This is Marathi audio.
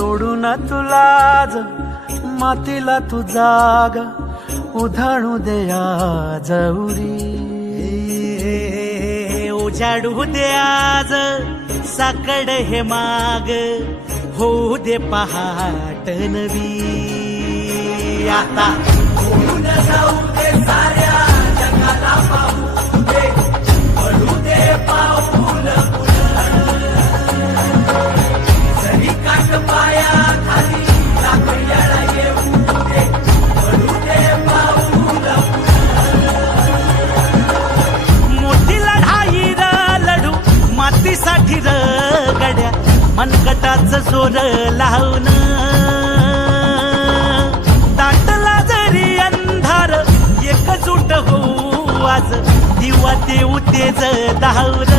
सोडून तुलाज मातीला तू जाग उधाणू दे आज उरी उजाडू दे आज साकड हे माग होऊ दे पहाट नवी आता होऊन जाऊ दे साऱ्या जगाला पाहू दे पडू दे पाऊल जरी काट पाया खाली लाकड्याला येऊ दे पडू दे पाऊल मोठी लढाई र लढू मातीसाठी र गड्या मनगटाच जोर लावून दाटला जरी अंधार एकजूट होऊ आज दिवा देऊ तेज धावर